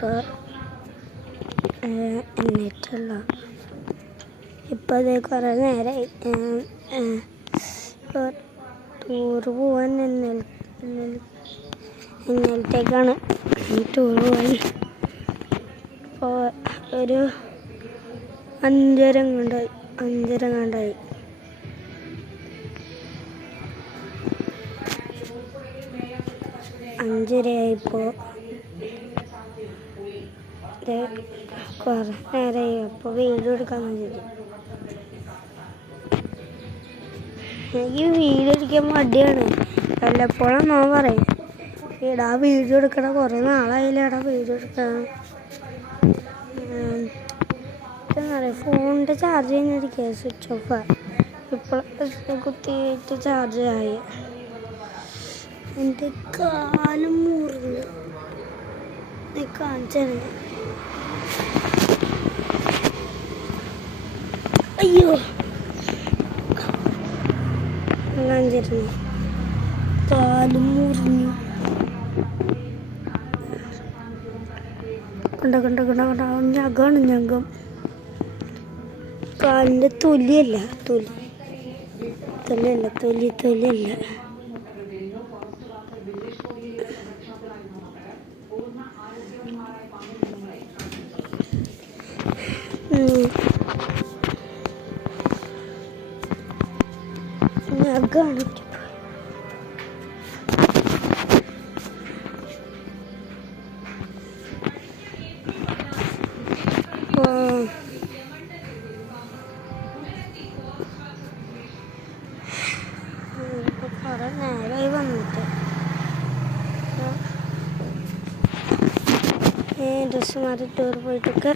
ഇപ്പോൾ എന്നിട്ടുള്ള ഇപ്പോൾ അത് കുറേ നേരമായി ടൂറ് പോവാൻ ഇന്നലത്തേക്കാണ് ടൂർ പോവാൻ. ഇപ്പോൾ ഒരു 5:30 കണ്ടായി. ഇപ്പോൾ കുറേ നേരമായി. അപ്പോൾ വീഡിയോ എടുക്കാൻ വേണ്ടിയിട്ട് എനിക്ക് വീഡിയോ എടുക്കാൻ മടിയാണ്. വല്ലപ്പോഴും ഞാൻ പറയും എടാ വീഡിയോ എടുക്കണം, കുറേ നാളായില്ല എടാ വീഡിയോ എടുക്കണം. എന്താ പറയുക, ഫോണിൻ്റെ ചാർജ് കഴിഞ്ഞിരിക്കുക, സ്വിച്ച് ഓഫാണ്. ഇപ്പോൾ കുത്തിയിട്ട് ചാർജ് ആയി. എൻ്റെ കാലും മുറിഞ്ഞു. കാണിച്ചാണ്. അയ്യോ കാണിച്ചിരുന്നു. കാലും മുറിഞ്ഞു. കണ്ട ഞകം. കാലിൻ്റെ തൊലിയല്ല. ഞകാണ്. കുറേ നേരമായി വന്നിട്ട് ഡ്രസ്സ് മാറി ടൂർ പോയിട്ടൊക്കെ